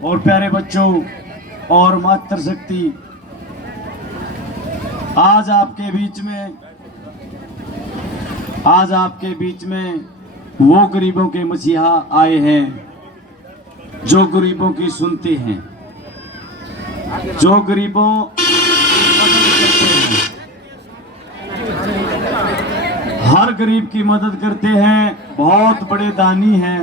और प्यारे बच्चों और मातृशक्ति, आज आपके बीच में वो गरीबों के मसीहा आए हैं जो गरीबों की सुनते हैं, जो गरीबों हर गरीब की मदद करते हैं, बहुत बड़े दानी हैं।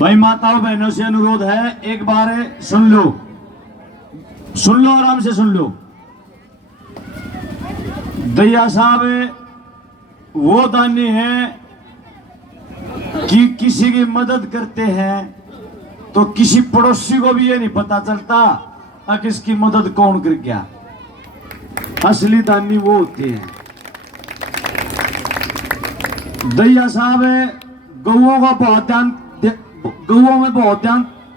भाई माताओं बहनों से अनुरोध है, एक बार सुन लो, आराम से सुन लो। दैया साहब वो दानी हैं कि किसी की मदद करते हैं तो किसी पड़ोसी को भी ये नहीं पता चलता कि इसकी मदद कौन कर गया। असली दानी वो होते हैं। दैया साहब गौओं का बहुत गौओं में बहुत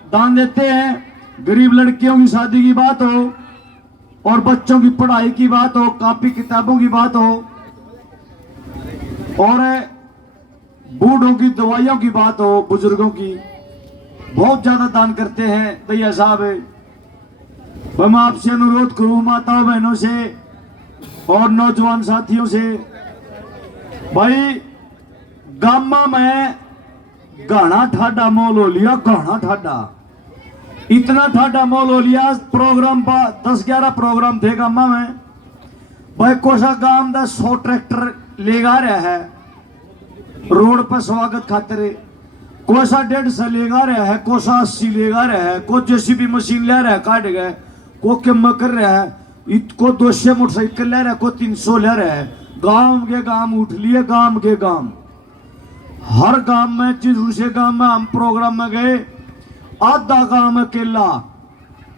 दान देते हैं। गरीब लड़कियों की शादी की बात हो और बच्चों की पढ़ाई की बात हो, कॉपी किताबों की बात हो और बूढ़ों की दवाइयों की बात हो, बुजुर्गों की, बहुत ज्यादा दान करते हैं दैया साहब। मैं आपसे अनुरोध करूं माताओं बहनों से और नौजवान साथियों से, भाई गामा में गाना ठाडा मोल हो लिया, गाना ठाडा, इतना ठाडा मोल हो लिया। प्रोग्राम 10-11 प्रोग्राम थे गामा में। भाई कोसा गांव का 100 ट्रैक्टर लेगा रहा है रोड पर स्वागत खातिर, कोसा 150 लेगा रहा है, कोसा 80 लेगा रहा है, को जेसीबी मशीन ले रहा है काट गए, को किम कर रहा है, को 200 मोटरसाइकिल ले रहा है, को 300 ले रहा है। गांव के गांव उठ लिए, गांव के गांव, हर गांव में, दूसरे गांव में हम प्रोग्राम में गए। आधा गांव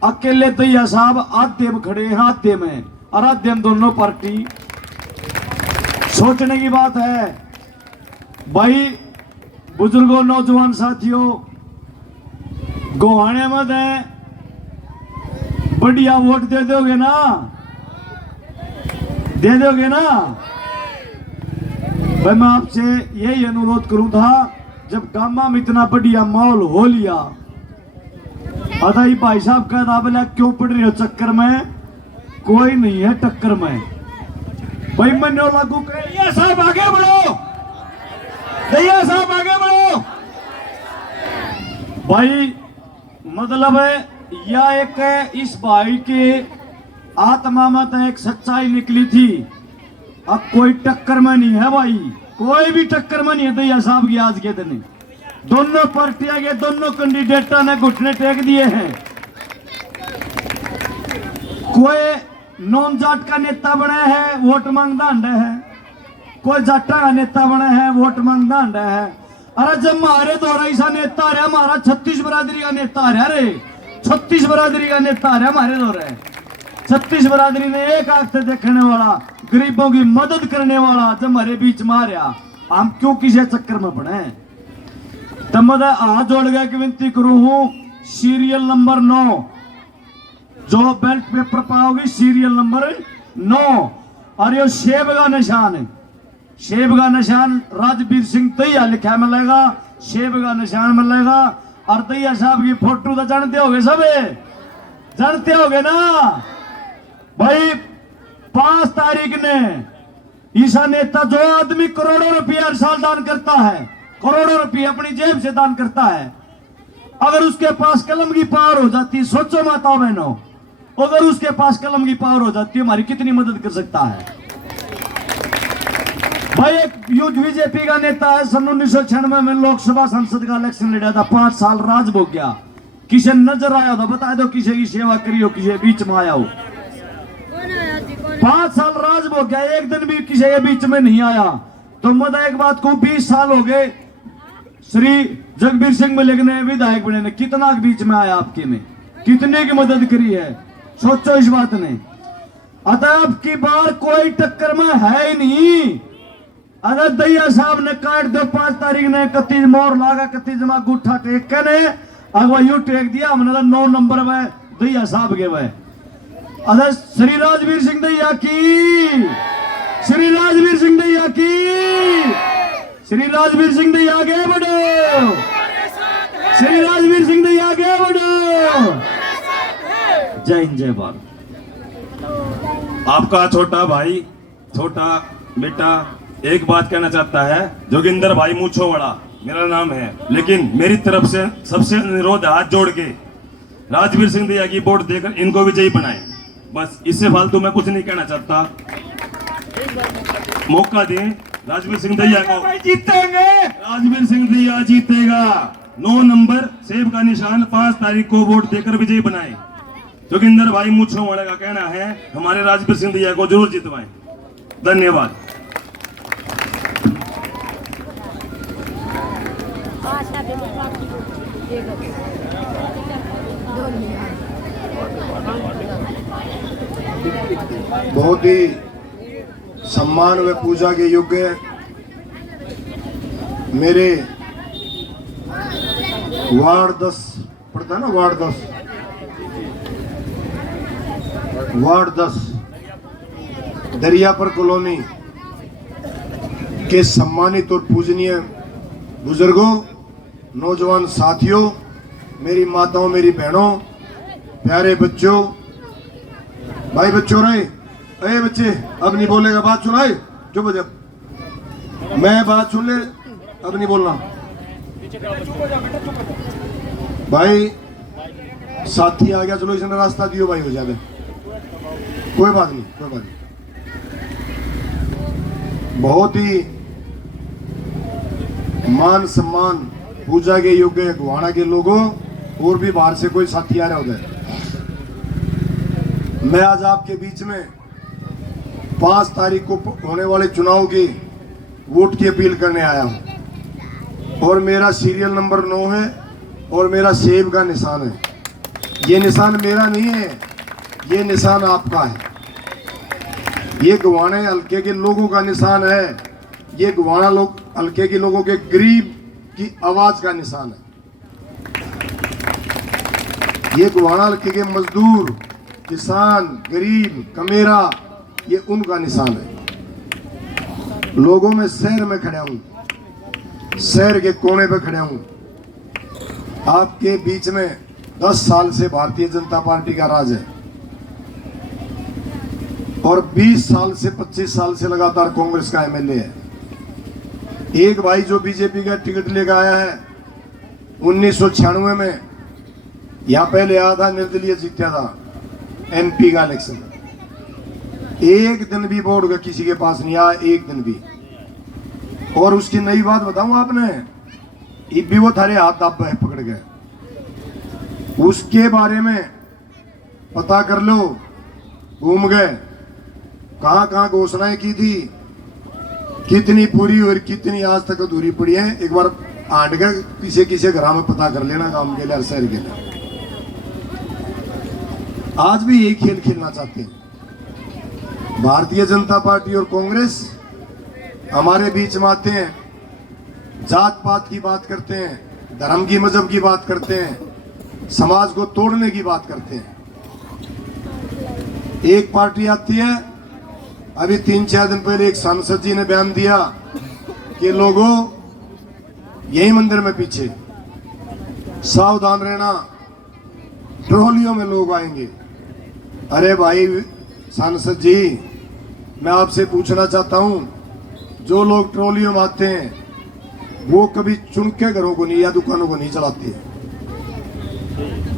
अकेले दैया साहब आधे में खड़े हैं, आधे में और आधे में दोनों पार्टी। सोचने की बात है भाई बुजुर्गों, नौजवान साथियों, गोहाने मत है, बढ़िया वोट दे दोगे ना, दे दोगे ना। भाई मैं आपसे यही अनुरोध करूं था, जब गामा में इतना बढ़िया माहौल हो लिया, अदाई भाई साहब कहता बोला क्यों पड़ रही हो चक्कर में, कोई नहीं है टक्कर में। भाई मनो लागू कर, दैया साहब आगे बढ़ो, दैया साहब आगे बढ़ो। भाई मतलब यह एक इस भाई के आत्मा में तो एक सच्चाई निकली थी। अब कोई टक्कर में नहीं है भाई, कोई भी टक्कर में नहीं है दैया साहब की आज के दिन। दोनों पार्टियां के दोनों कैंडिडेटा ने घुटने टेक दिए हैं। कोई नॉन जाट का नेता बने है, वोट मांगता अंडा है, कोई जाटा का नेता बने है, वोट मांगता अंडा है। अरे जब हमारे द्वारा ऐसा नेता रहा, हमारा 36 बरादरी का नेता रहा रे, 36 बरादरी का नेता रहा हमारे द्वारा। 36 बरादरी ने एक आंख से देखने वाला, गरीबों की मदद करने वाला जब हमारे बीच में आ रहा, हम क्यों किसी चक्कर में पड़े। तब मैं हाथ जोड़ गया कि विनती करूं हूं, सीरियल नंबर 9 जो बेल्ट पेपर पाओगी, सीरियल नंबर 9, और ये सेब का निशान है, सेब का निशान राजवीर सिंह दैया लिखा मिलेगा, सेब का निशान मिलेगा। और दैया साहब की फोटो तो जानते होगे, सब जानते होगे ना भाई। 5 तारीख ने ईसा नेता, जो आदमी करोड़ों रुपये हर साल दान करता है, करोड़ों रुपये अपनी जेब से दान करता है, अगर उसके पास कलम की पावर हो जाती, सोचो माताओं बहनों, अगर उसके पास कलम की पावर हो जाती, हमारी कितनी मदद कर सकता है। भाई एक यूथ बीजेपी का नेता है, सन 1996 में लोकसभा सांसद का इलेक्शन लड़ा था, 5 साल राज भोग गया। किसे नजर आया था बता दो, किसी की सेवा करी हो, किसी बीच में आया हो। 5 साल राज भोग गया, एक दिन भी किसी के बीच में नहीं आया। तो मैं एक बात को 20 साल हो गए श्री जगबीर सिंह मलिक ने विधायक बने ने, कितना बीच में आया आपके में, कितने की मदद करी है, सोचो इस बात ने। अतः अब की बार कोई टक्कर में है ही नहीं। अरे दैया साहब ने काट दो 5 तारीख ने, 31 मोर लागा, 31 जमा गुठा टेक के ने अगवा यू टेक दिया हमने 9 नंबर में दैया साहब के वह। अरे श्री राजवीर सिंह दैया की, श्री राजवीर सिंह दैया की, श्री राजवीर सिंह दैया आगे बढ़ो। श्री राजवीर सिंह दैया आगे बढ़ो। जय हिंद जय भारत। आपका छोटा भाई, छोटा बेटा एक बात कहना चाहता है। जोगिंदर भाई मूछो बड़ा मेरा नाम है, लेकिन मेरी तरफ से सबसे अनुरोध है, हाथ जोड़ के राजवीर सिंह दैया की वोट देकर इनको विजयी बनाएं। बस इससे फालतू मैं कुछ नहीं कहना चाहता। मौका दें राजवीर सिंह दैया को। जीतेंगे, राजवीर सिंह दैया जीतेगा। 9 नंबर सेब का निशान 5 तारीख को वोट देकर विजयी बनाएं। जोगिंदर भाई मूछो बड़ा का कहना है हमारे राजवीर सिंह दैया को जरूर जितवाएं। धन्यवाद। बहुत ही सम्मान व पूजा के योग्य मेरे वार्ड 10 पड़ता है ना, वार्ड 10 दरियापुर कॉलोनी के सम्मानित और पूजनीय बुजुर्गों, नौजवान साथियों, मेरी माताओं, मेरी बहनों, प्यारे बच्चों, भाई बच्चों रहे, अरे बच्चे अब नहीं बोलेगा, बात सुनाए चुप हो जा, मैं बात सुन ले, अब नहीं बोलना। भाई साथी आ गया, चलो इसने रास्ता दियो भाई, हो जाए कोई बात नहीं, कोई बात नहीं। बहुत ही मान सम्मान पूजा के योग्य गुवाना के लोगों, और भी बाहर से कोई साथी आ रहा होता है। मैं आज आपके बीच में 5 तारीख को होने वाले चुनाव की वोट की अपील करने आया हूं, और मेरा सीरियल नंबर 9 है और मेरा सेब का निशान है। ये निशान मेरा नहीं है, ये निशान आपका है। ये गुवाने हल्के के लोगों का निशान है। ये गुवाना लोग हल्के के लोगों के गरीब की आवाज का निशान है। ये गुवाना हल्के के मजदूर, किसान, गरीब, कमेरा, ये उनका निशान है। लोगों में शहर में खड़ा हूं, शहर के कोने पे खड़ा हूं। आपके बीच में 10 साल से भारतीय जनता पार्टी का राज है, और 20 साल से 25 साल से लगातार कांग्रेस का एमएलए है। एक भाई जो बीजेपी का टिकट लेकर आया है 1996 में, यहाँ पहले आया था, निर्दलीय जीता था एमपी का इलेक्शन। एक दिन भी वोट का किसी के पास नहीं आया, एक दिन भी। और उसकी नई बात बताऊं आपने, ये भी वो थारे हाथ दाब पकड़ गए। उसके बारे में पता कर लो, घूम गए, कहां कहां घोषणाएं की थी, कितनी पूरी और कितनी आज तक अधूरी पड़ी है। एक बार आंट के किसी किसी घर में पता कर लेना, काम के लिए और शहर के लिए। आज भी यही खेल खेलना चाहते हैं। भारतीय जनता पार्टी और कांग्रेस हमारे बीच में आते हैं, जात पात की बात करते हैं, धर्म की मजहब की बात करते हैं, समाज को तोड़ने की बात करते हैं। एक पार्टी आती है, अभी 3-4 दिन पहले एक सांसद जी ने बयान दिया कि लोगों यही मंदिर में पीछे सावधान रहना, ट्रॉलियों में लोग आएंगे। अरे भाई सांसद जी, मैं आपसे पूछना चाहता हूं, जो लोग ट्रॉलियों में आते हैं वो कभी चुन के घरों को नहीं या दुकानों को नहीं चलाते।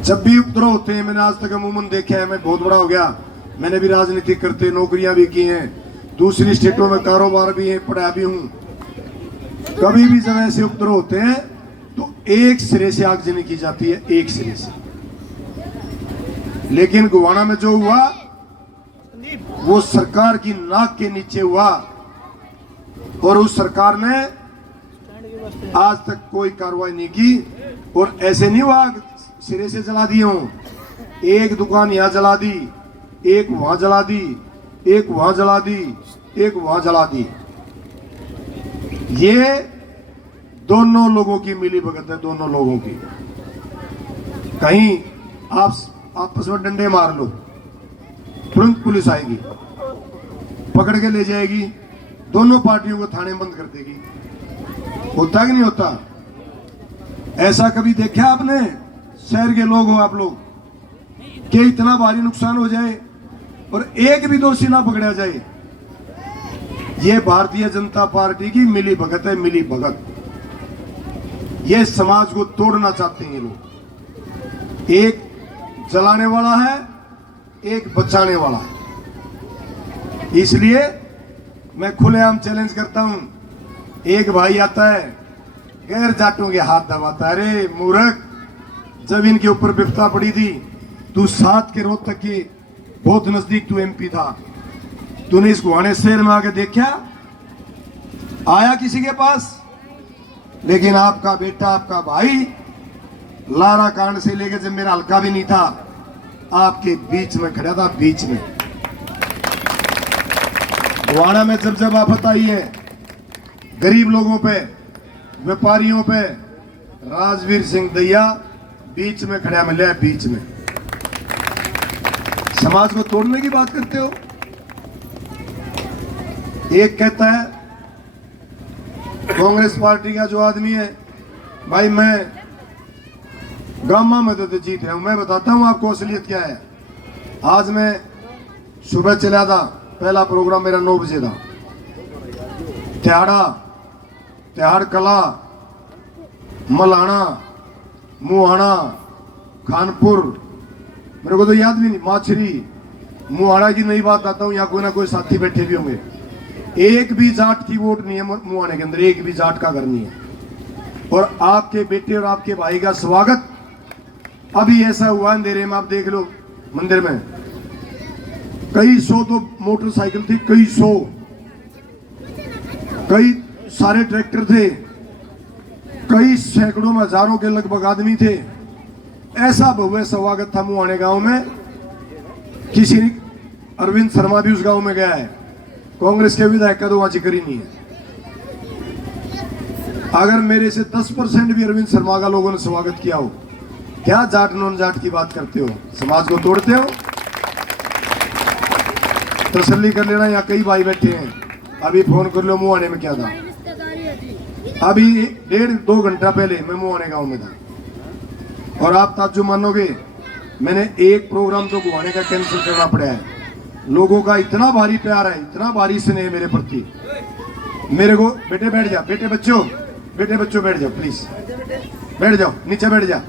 जब भी उपद्रव होते हैं, मैंने आज तक अमूमन देखा है, मैं बहुत बड़ा हो गया, मैंने भी राजनीति करते, नौकरियां भी की हैं, दूसरी स्टेटों में कारोबार भी है, पढ़ा भी हूं। कभी भी जब ऐसे उपद्रव होते हैं तो एक सिरे से आगजनी की जाती है, एक सिरे से। लेकिन गुवाना में जो हुआ वो सरकार की नाक के नीचे हुआ, और उस सरकार ने आज तक कोई कार्रवाई नहीं की। और ऐसे नहीं हुआ सिरे से जला दिए हों, एक दुकान यहां जला दी, एक वहां जला दी, एक वहां जला दी, एक वहां जला दी। ये दोनों लोगों की मिली भगत है, दोनों लोगों की। कहीं आप आपस में डंडे मार लो, तुरंत पुलिस आएगी, पकड़ के ले जाएगी, दोनों पार्टियों को थाने बंद कर देगी। होता कि नहीं होता? ऐसा कभी देखा आपने? शहर के लोग हो आप लोग, कि इतना भारी नुकसान हो जाए और एक भी दोषी ना पकड़ा जाए। ये भारतीय जनता पार्टी की मिली भगत है, मिली भगत। ये समाज को तोड़ना चाहते हैं ये लोग। एक जलाने वाला है, एक बचाने वाला है। इसलिए मैं खुलेआम चैलेंज करता हूं। एक भाई आता है, गैर जाटों के हाथ दबाता है। अरे मूर्ख, जब इनके ऊपर विपदा पड़ी थी, तू 7 के रोहतक के बहुत नजदीक तू एमपी था, तूने इस गुहाने शहर में आके देखा? आया किसी के पास? लेकिन आपका बेटा, आपका भाई लारा कांड से लेकर जब मेरा हल्का भी नहीं था, आपके बीच में खड़ा था, बीच में। गुहाना में जब जब आफत आई है, गरीब लोगों पे, व्यापारियों पे, राजवीर सिंह दैया बीच में खड़ा मिले, बीच में। समाज को तोड़ने की बात करते हो। एक कहता है कांग्रेस पार्टी का जो आदमी है, भाई मैं गामा में तो जीत रहा हूं। मैं बताता हूं आपको असलियत क्या है। आज मैं सुबह चला था, पहला प्रोग्राम मेरा 9 बजे था। तिहाड़ कला, मलाना, मुहाना, खानपुर, मेरे को तो याद भी नहीं, माछरी, मुहाना की नई बात आता हूं। यहाँ कोई ना कोई साथी बैठे भी होंगे। एक भी जाट की वोट नहीं है मुहाने के अंदर, एक भी जाट का घर नहीं है। और आपके बेटे और आपके भाई का स्वागत अभी ऐसा हुआ अंधेरे में, आप देख लो मंदिर में कई सौ तो मोटरसाइकिल थी, कई सौ, कई सारे ट्रैक्टर थे, कई सैकड़ों में, हजारों के लगभग आदमी थे। ऐसा भव्य स्वागत था मुहाने गांव में। किसी ने, अरविंद शर्मा भी उस गांव में गया है, कांग्रेस के विधायक का तो वहां जिक्र ही नहीं है। अगर मेरे से 10% भी अरविंद शर्मा का लोगों ने स्वागत किया हो, क्या जाट नॉन जाट की बात करते हो? समाज को तोड़ते हो। तसल्ली कर लेना, यहाँ कई भाई बैठे हैं, अभी फोन कर लो मुहाने में क्या था। अभी 1.5-2 घंटा पहले मैं मुहाने गांव में था, और आप ताज्जुब मानोगे, मैंने एक प्रोग्राम तो गुहाने का कैंसिल करना पड़ा है। लोगों का इतना भारी प्यार है, इतना भारी स्नेह मेरे प्रति। मेरे को, बेटे बैठ जा, बेटे बच्चों बैठ जाओ प्लीज, बैठ जाओ, नीचे बैठ जा।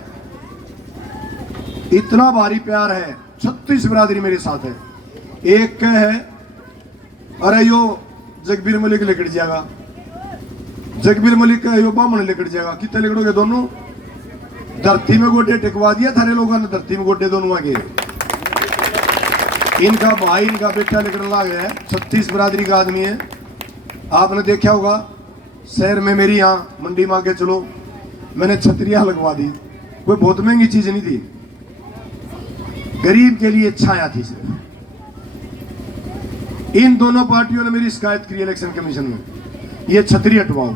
इतना भारी प्यार है। 36 बिरादरी मेरे साथ है। एक कह है, अरे यो जगबीर मलिक लिकट जाएगा, जगबीर मलिक का यो बामण लिकट जाएगा। कितने लिकड़ोगे दोनों? धरती में गोडे टिकवा दिया थारे लोगों ने, धरती में गोडे दोनों आगे। इनका भाई, इनका बेटा लिकड़ने लग गया है। 36 बिरादरी का आदमी है। आपने देखा होगा शहर में, मेरी यहाँ मंडी में आगे चलो, मैंने छतरियां लगवा दी। कोई बहुत महंगी चीज नहीं थी, गरीब के लिए छाया थी सिर्फ। इन दोनों पार्टियों ने मेरी शिकायत की इलेक्शन कमीशन में, ये छतरी हटवाओ।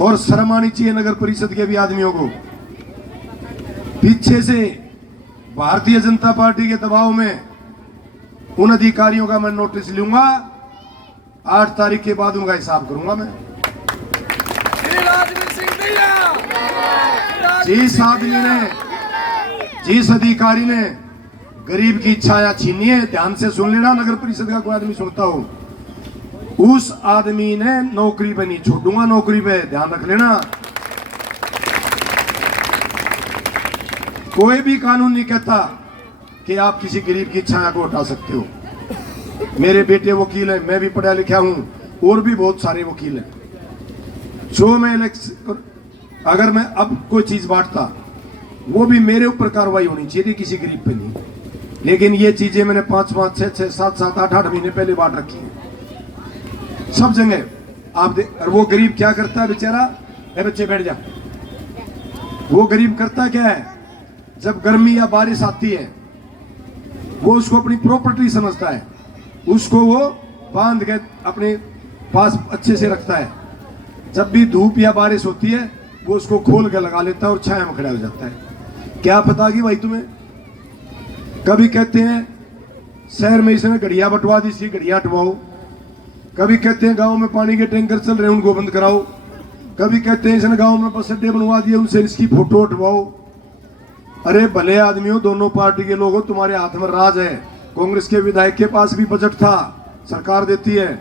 और शर्म आनी चाहिए नगर परिषद के भी आदमियों को। पीछे से भारतीय जनता पार्टी के दबाव में उन अधिकारियों का मैं नोटिस लूंगा। 8 तारीख के बाद उनका हिसाब करूंगा मैं। जिस आदमी ने, जिस अधिकारी ने गरीब की छाया छीनी है, ध्यान से सुन लेना, नगर परिषद का कोई आदमी सुनता हो, उस आदमी ने नौकरी पे नहीं छोड़ूंगा, नौकरी पे, ध्यान रख लेना। कोई भी कानून नहीं कहता कि आप किसी गरीब की छाया को हटा सकते हो। मेरे बेटे वकील है, मैं भी पढ़ा लिखा हूं, और भी बहुत सारे वकील हैं। जो मैं इलेक्शन, अगर मैं अब कोई चीज बांटता, वो भी मेरे ऊपर कार्रवाई होनी चाहिए थी, किसी गरीब पे नहीं। लेकिन ये चीजें मैंने 5-5, 6-6, 7-7, 8-8 महीने पहले बांट रखी है सब जगह। आप देख, और वो गरीब क्या करता है बेचारा? ए बच्चे बैठ जा। वो गरीब करता क्या है? जब गर्मी या बारिश आती है, वो उसको अपनी प्रॉपर्टी समझता है, उसको वो बांध के अपने पास अच्छे से रखता है। जब भी धूप या बारिश होती है, वो उसको खोल के लगा लेता है और छाया में खड़ा हो जाता है। क्या पता कि भाई तुम्हें, कभी कहते हैं शहर में इसने गड़िया बंटवा दी, इसकी गड़िया हटवाओ। कभी कहते हैं गांव में पानी के टैंकर चल रहे हैं, उनको बंद कराओ। कभी कहते हैं इसने गांव में बस अड्डे बनवा दिए, उनसे इसकी फोटो उठवाओ। अरे भले आदमी हो, दोनों पार्टी के लोग हो, तुम्हारे हाथ में राज है। कांग्रेस के विधायक के पास भी बजट था, सरकार देती है,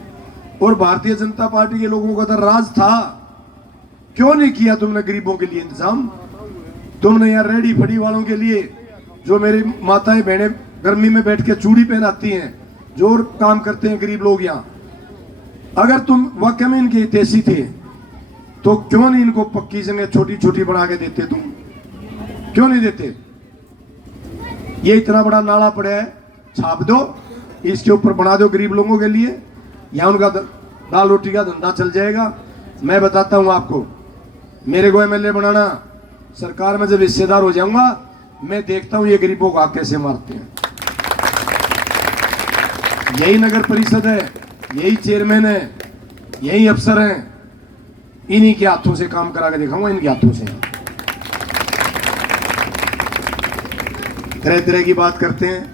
और भारतीय जनता पार्टी के लोगों का तो राज था। क्यों नहीं किया तुमने गरीबों के लिए इंतजाम? तुमने यहाँ रेडी फड़ी वालों के लिए, जो मेरी माताएं बहनें गर्मी में बैठ के चूड़ी पहनाती हैं, जो और काम करते हैं गरीब लोग यहाँ, अगर तुम वाकई में इनके हितैषी थे तो क्यों नहीं इनको पक्की जगह छोटी छोटी बना के देते? तुम क्यों नहीं देते? ये इतना बड़ा नाला पड़ा है, छाप दो, इसके ऊपर बना दो गरीब लोगों के लिए, या उनका दाल रोटी का धंधा चल जाएगा। मैं बताता हूं आपको, मेरे को एमएलए बनाना, सरकार में जब हिस्सेदार हो जाऊंगा, मैं देखता हूं ये गरीबों को आग कैसे मारते हैं। यही नगर परिषद है, यही चेयरमैन है, यही अफसर हैं, इन्हीं के हाथों से काम करा के दिखाऊंगा, इनके हाथों से। तरह तरह की बात करते हैं,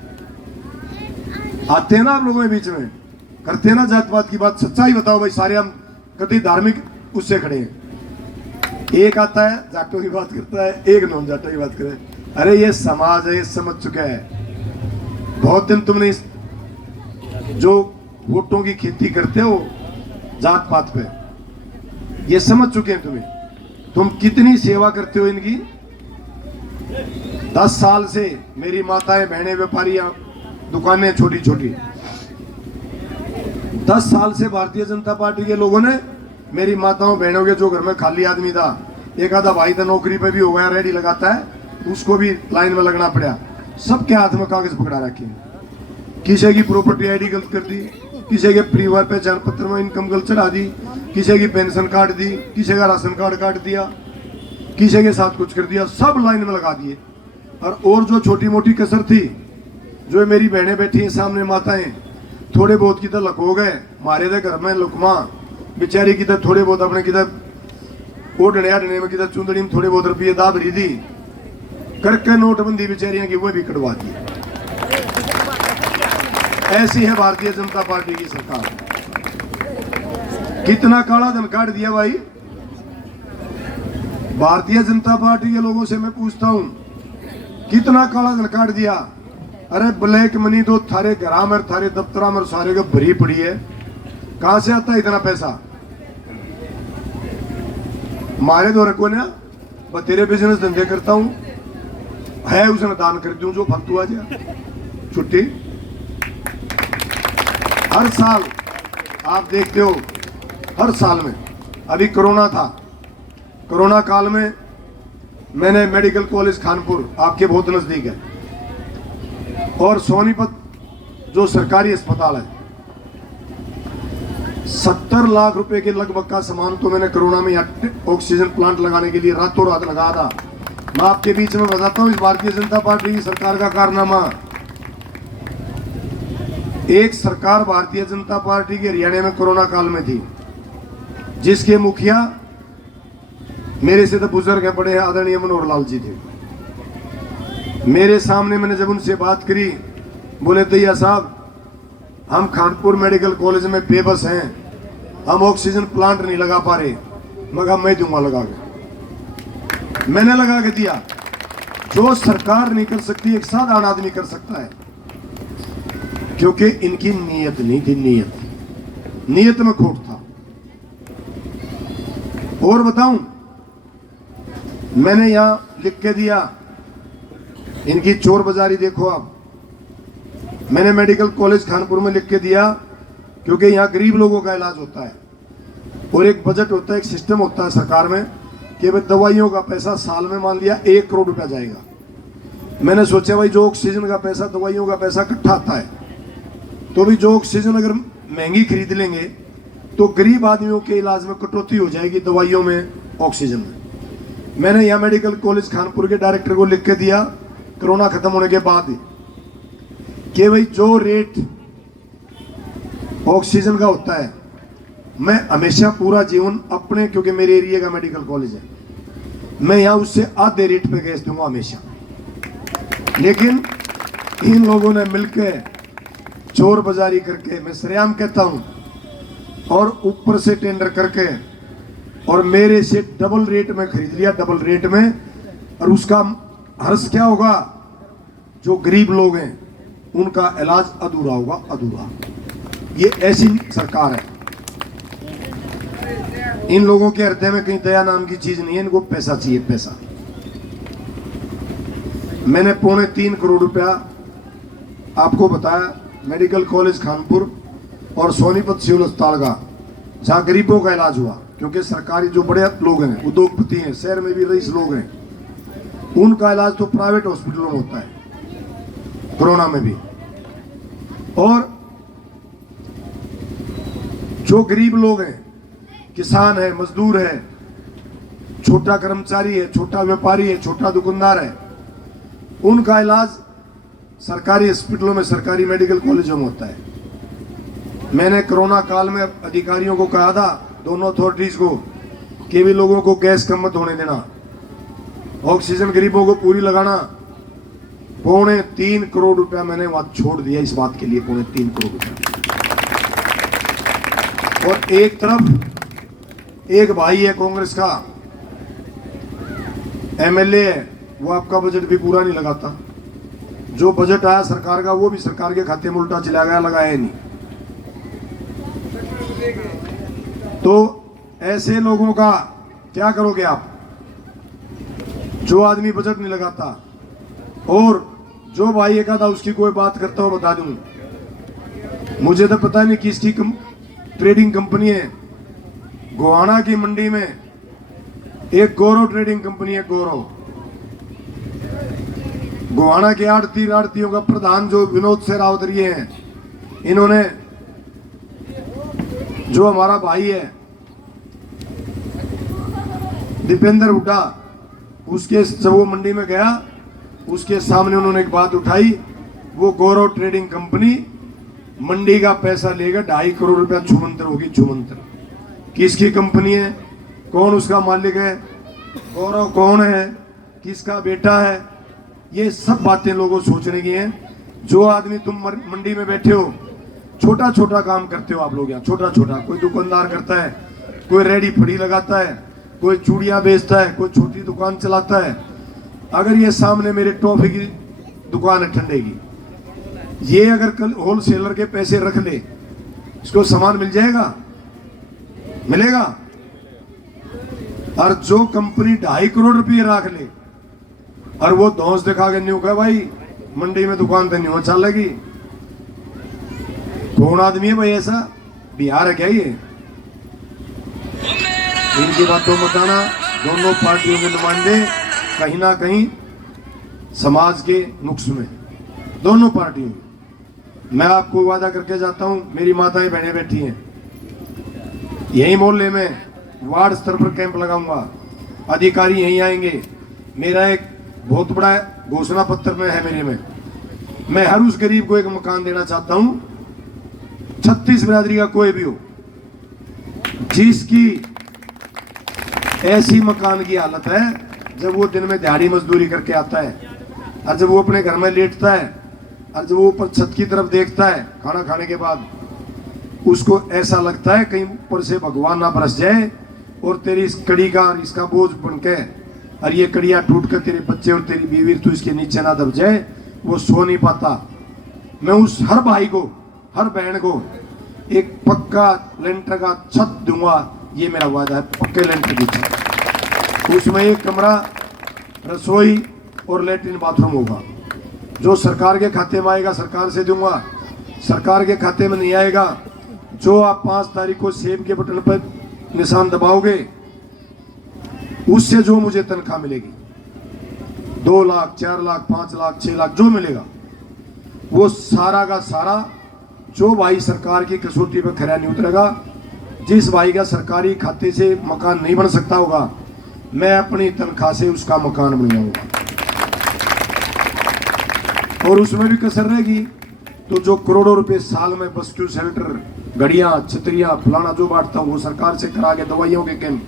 आते हैं ना आप लोगों के बीच में, करते हैं ना जात पात की बात। सच्चाई बताओ भाई, सारे हम कभी धार्मिक उससे खड़े हैं। एक आता है जाटों की बात करता है, एक नॉन जाटों की बात करे। अरे ये समाज है, ये समझ चुका है। बहुत दिन तुमने जो वोटों की खेती करते हो जात पात पे, ये समझ चुके हैं तुम्हें। तुम कितनी सेवा करते हो इनकी। 10 साल से मेरी माताएं बहनें व्यापारियां, दुकानें छोटी छोटी, 10 साल से भारतीय जनता पार्टी के लोगों ने मेरी माताओं बहनों के, जो घर में खाली आदमी था, एक आधा भाई था नौकरी पे भी हो गया, रेडी लगाता है, उसको भी लाइन में लगना पड़ा, सबके हाथ में कागज पकड़ा रखे। किसी की प्रॉपर्टी आईडी गलत कर दी, किसी के परिवार पहचान पत्र में इनकम गलत चढ़ा दी, किसी की पेंशन काट दी, किसी का राशन कार्ड काट दिया, किसी के साथ कुछ कर दिया, सब लाइन में लगा दिए। और जो छोटी मोटी कसर थी, जो मेरी बहनें बैठी हैं सामने, माताएं, थोड़े बहुत किधर लको गए, मारे थे घर में लुकमा बेचारी, किधर थोड़े बहुत अपने किधर ओढ़ने आढ़ने में, किधर चुंदड़ी में थोड़े बहुत रुपये दाब रही थी, करके नोटबंदी बेचारियां की वो भी कटवा दी। ऐसी है भारतीय जनता पार्टी की सरकार। कितना काला धन काट दिया भाई। भारतीय जनता पार्टी के लोगों से मैं पूछता हूं, कितना काला धन काट दिया। अरे ब्लैक मनी तो थारे घरा में, थारे दफ्तरा में सारे को भरी पड़ी है। कहां से आता है इतना पैसा? मारे तो रखो ना, तेरे बिजनेस धंधे करता हूं है, उसने दान कर दूं जो फालतू आ जाए छुट्टी। हर साल आप देखते हो, हर साल में, अभी कोरोना था, कोरोना काल में मैंने मेडिकल कॉलेज खानपुर, आपके बहुत नजदीक है, और सोनीपत जो सरकारी अस्पताल है, 70 लाख रुपए के लगभग का सामान तो मैंने कोरोना में ऑक्सीजन प्लांट लगाने के लिए रातों रात लगाया था। मैं आपके बीच में बताता हूं इस भारतीय जनता पार्टी की सरकार का कारनामा। एक सरकार भारतीय जनता पार्टी के हरियाणा में कोरोना काल में थी, जिसके मुखिया मेरे से तो बुजुर्ग है, बड़े आदरणीय मनोहर लाल जी थे। मेरे सामने मैंने जब उनसे बात करी, बोले दैया साहब, हम खानपुर मेडिकल कॉलेज में बेबस हैं, हम ऑक्सीजन प्लांट नहीं लगा पा रहे। मगर मैं दूंगा लगा के। मैंने लगा के दिया। जो सरकार नहीं कर सकती, एक साधारण आदमी कर सकता है, क्योंकि इनकी नीयत नहीं थी, नीयत में खोट था। और बताऊं, मैंने यहां लिख के दिया, इनकी चोर बाजारी देखो आप। मैंने मेडिकल कॉलेज खानपुर में लिख के दिया, क्योंकि यहाँ गरीब लोगों का इलाज होता है, और एक बजट होता है, एक सिस्टम होता है सरकार में कि भाई दवाइयों का पैसा साल में मान लिया 1 करोड़ रुपया जाएगा। मैंने सोचा भाई जो ऑक्सीजन का पैसा, दवाइयों का पैसा इकट्ठा आता है, तो भी जो ऑक्सीजन अगर महंगी खरीद लेंगे तो गरीब आदमियों के इलाज में कटौती हो जाएगी, दवाइयों में, ऑक्सीजन में। मैंने यहाँ मेडिकल कॉलेज खानपुर के डायरेक्टर को लिख के दिया कोरोना खत्म होने के बाद कि भाई जो रेट ऑक्सीजन का होता है, मैं हमेशा पूरा जीवन अपने, क्योंकि मेरे एरिया का मेडिकल कॉलेज है, मैं यहाँ उससे आधे रेट पे गैस दूंगा हमेशा। लेकिन इन लोगों ने मिलकर चोर बाजारी करके, मैं सरेआम कहता हूं, और ऊपर से टेंडर करके और मेरे से डबल रेट में खरीद लिया, डबल रेट में। और उसका हर्ष क्या होगा, जो गरीब लोग हैं उनका इलाज अधूरा होगा, अधूरा। ये ऐसी सरकार है। इन लोगों के हृदय में कहीं दया नाम की चीज नहीं है, इनको पैसा चाहिए, पैसा। मैंने 3.25 करोड़ रुपया आपको बताया मेडिकल कॉलेज खानपुर और सोनीपत सिविल अस्पताल का, जहां गरीबों का इलाज हुआ। क्योंकि सरकारी जो बड़े लोग हैं, उद्योगपति हैं, शहर में भी रईस लोग हैं, उनका इलाज तो प्राइवेट हॉस्पिटलों में होता है, कोरोना में भी। और जो गरीब लोग हैं, किसान है, मजदूर है, छोटा कर्मचारी है, छोटा व्यापारी है, छोटा दुकानदार है, उनका इलाज सरकारी हॉस्पिटलों में, सरकारी मेडिकल कॉलेजों में होता है। मैंने कोरोना काल में अधिकारियों को कहा था, दोनों अथॉरिटीज को, कि भी लोगों को गैस कम मत होने देना, ऑक्सीजन गरीबों को पूरी लगाना। 3.25 करोड़ रुपया मैंने वहां छोड़ दिया इस बात के लिए, 3.25 करोड़ रुपया। और एक तरफ एक भाई है कांग्रेस का एमएलए है, वो आपका बजट भी पूरा नहीं लगाता। जो बजट आया सरकार का, वो भी सरकार के खाते में उल्टा चला गया, लगाया नहीं। तो ऐसे लोगों का क्या करोगे आप, जो आदमी बजट नहीं लगाता। और जो भाई एक आधा उसकी कोई बात करता हो, बता दूं, मुझे तो पता नहीं किसकी ट्रेडिंग कंपनी है। गोहाना की मंडी में एक गौरव ट्रेडिंग कंपनी है, गौरव। गोहाना के आड़तियों का प्रधान जो विनोद से रावतरिये हैं, इन्होंने, जो हमारा भाई है दीपेंद्र हुड्डा, उसके जब वो मंडी में गया, उसके सामने उन्होंने एक बात उठाई, वो गौरव ट्रेडिंग कंपनी मंडी का पैसा लेगा, 2.5 करोड़ रुपया छुमंतर होगी, छुमंतर। किसकी कंपनी है, कौन उसका मालिक है, गौरव कौन है, किसका बेटा है, ये सब बातें लोगों सोचने की हैं। जो आदमी तुम मंडी में बैठे हो, छोटा छोटा काम करते हो आप लोग यहाँ, छोटा छोटा, कोई दुकानदार करता है, कोई रेडी फड़ी लगाता है, कोई चूड़ियाँ बेचता है, कोई छोटी दुकान चलाता है। अगर ये सामने मेरे टॉफी की दुकान है ठंडे की, ये अगर कल होलसेलर के पैसे रख ले, इसको सामान मिल जाएगा, मिलेगा। और जो कंपनी 2.5 करोड़ रुपये रख ले और वो धौंस दिखा के न्यू कहे भाई मंडी में दुकान तो नहीं चल लगी, कौन आदमी है भाई ऐसा? बिहार है क्या ये? इनकी बातों में बताना, दोनों पार्टियों के नुमाइंदे कहीं ना कहीं समाज के नुक्स में, दोनों पार्टियों में। मैं आपको वादा करके जाता हूं, मेरी माताएं बहनें बैठी हैं, यही मोहल्ले में वार्ड स्तर पर कैंप लगाऊंगा, अधिकारी यहीं आएंगे। मेरा एक बहुत बड़ा घोषणा पत्र में है मेरे में, मैं हर उस गरीब को एक मकान देना चाहता हूं, 36 बिरादरी का कोई भी हो, जिसकी ऐसी मकान की हालत है, जब वो दिन में दिहाड़ी मजदूरी करके आता है और जब वो अपने घर में लेटता है और जब वो ऊपर छत की तरफ देखता है खाना खाने के बाद, उसको ऐसा लगता है कहीं ऊपर से भगवान ना बरस जाए और तेरी इस कड़ी का और इसका बोझ बन के, और ये कड़ियाँ टूट कर तेरे बच्चे और तेरी बीवी तो इसके नीचे ना दब जाए, वो सो नहीं पाता। मैं उस हर भाई को, हर बहन को एक पक्का लेंटर का छत दूंगा, ये मेरा वादा है, पक्के लेंटर की छत। उसमें एक कमरा, रसोई और लेटरिन बाथरूम होगा। जो सरकार के खाते में आएगा सरकार से दूंगा, सरकार के खाते में नहीं आएगा, जो आप 5 तारीख को सेब के बटन पर निशान दबाओगे, उससे जो मुझे तनख्वाह मिलेगी, 2 लाख, 4 लाख, 5 लाख, 6 लाख जो मिलेगा, वो सारा का सारा जो भाई सरकार की कसौटी पर खरा नहीं उतरेगा, जिस भाई का सरकारी खाते से मकान नहीं बन सकता होगा, मैं अपनी तनख्वाह से उसका मकान बनवाऊंगा। और उसमें भी कसर रहेगी तो जो करोड़ों रुपए साल में बस्क्यू शेल्टर, घड़ियां, छतरियां, फलाना जो बांटता हूँ, वो सरकार से करा के, दवाइयों के कैंप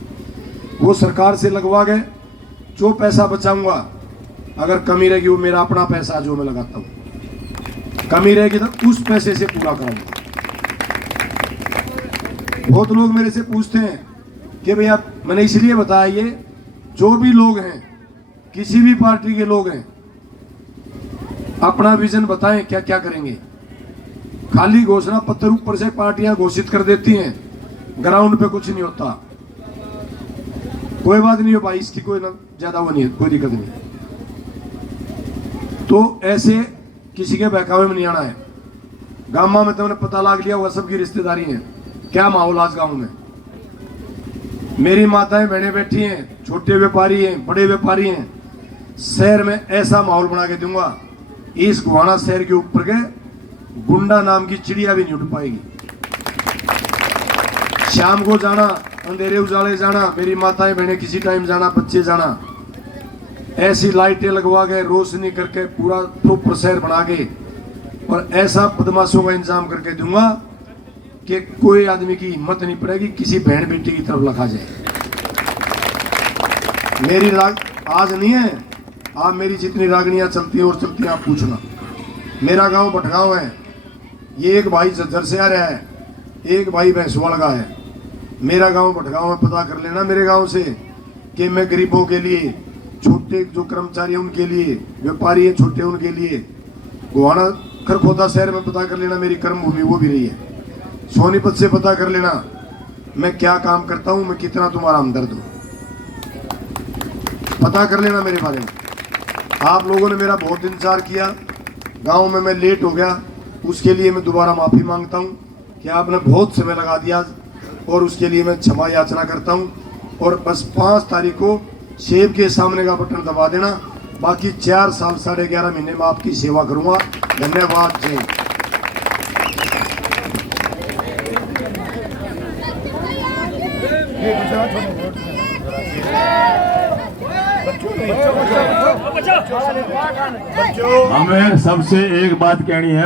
वो सरकार से लगवा के, जो पैसा बचाऊंगा, अगर कमी रहेगी वो मेरा अपना पैसा जो मैं लगाता हूँ, कमी रहेगी तो उस पैसे से पूरा कराऊंगा। बहुत लोग मेरे से पूछते हैं कि भैया मैंने इसलिए बताया ये, जो भी लोग हैं, किसी भी पार्टी के लोग हैं, अपना विजन बताएं क्या क्या करेंगे। खाली घोषणा पत्र ऊपर से पार्टियां घोषित कर देती हैं, ग्राउंड पे कुछ नहीं होता। कोई बात नहीं हो भाई, इसकी कोई ना ज्यादा वो नहीं है, कोई दिक्कत नहीं। तो ऐसे किसी के बहकावे में नहीं आना है। गांव में तुमने पता लग लिया हुआ सबकी रिश्तेदारी है, क्या माहौल आज गांव में। मेरी माताएं बहनें बैठी हैं, छोटे व्यापारी हैं, बड़े व्यापारी हैं। शहर में ऐसा माहौल बना के दूंगा, इस गोहाना शहर के ऊपर के गुंडा नाम की चिड़िया भी नहीं उठ पाएगी। शाम को जाना, अंधेरे उजाले जाना, मेरी माताएं बहनें किसी टाइम जाना, बच्चे जाना, ऐसी लाइटें लगवा के रोशनी करके पूरा प्रॉपर शहर बना के, और ऐसा बदमाशों का इंतजाम करके दूंगा कि कोई आदमी की हिम्मत नहीं पड़ेगी किसी बहन बेटी की तरफ लगा जाए। मेरी राग आज नहीं है, आप मेरी जितनी रागनियां चलती हैं और चलती हैं आप पूछना। मेरा गांव भटगांव है, ये एक भाई झज्जर से आ रहा है, एक भाई भैंसवाड़ का है। मेरा गांव भटगांव है, पता कर लेना मेरे गांव से कि मैं गरीबों के लिए, छोटे जो कर्मचारी हैं उनके लिए, व्यापारी हैं छोटे उनके लिए, गोहाना खरखोदा शहर में पता कर लेना मेरी कर्म भूमि वो भी रही है। सोनीपत से पता कर लेना मैं क्या काम करता हूं, मैं कितना तुम्हारा हमदर्द हूं, पता कर लेना मेरे बारे में। आप लोगों ने मेरा बहुत इंतजार किया, गांव में मैं लेट हो गया, उसके लिए मैं दोबारा माफी मांगता हूं कि आपने बहुत समय लगा दिया, और उसके लिए मैं क्षमा याचना करता हूं। और बस 5 तारीख को सेब के सामने का बटन दबा देना, बाकी 4 साल 11.5 महीने में आपकी सेवा करूंगा। धन्यवाद। जय हमें सबसे एक बात कहनी है।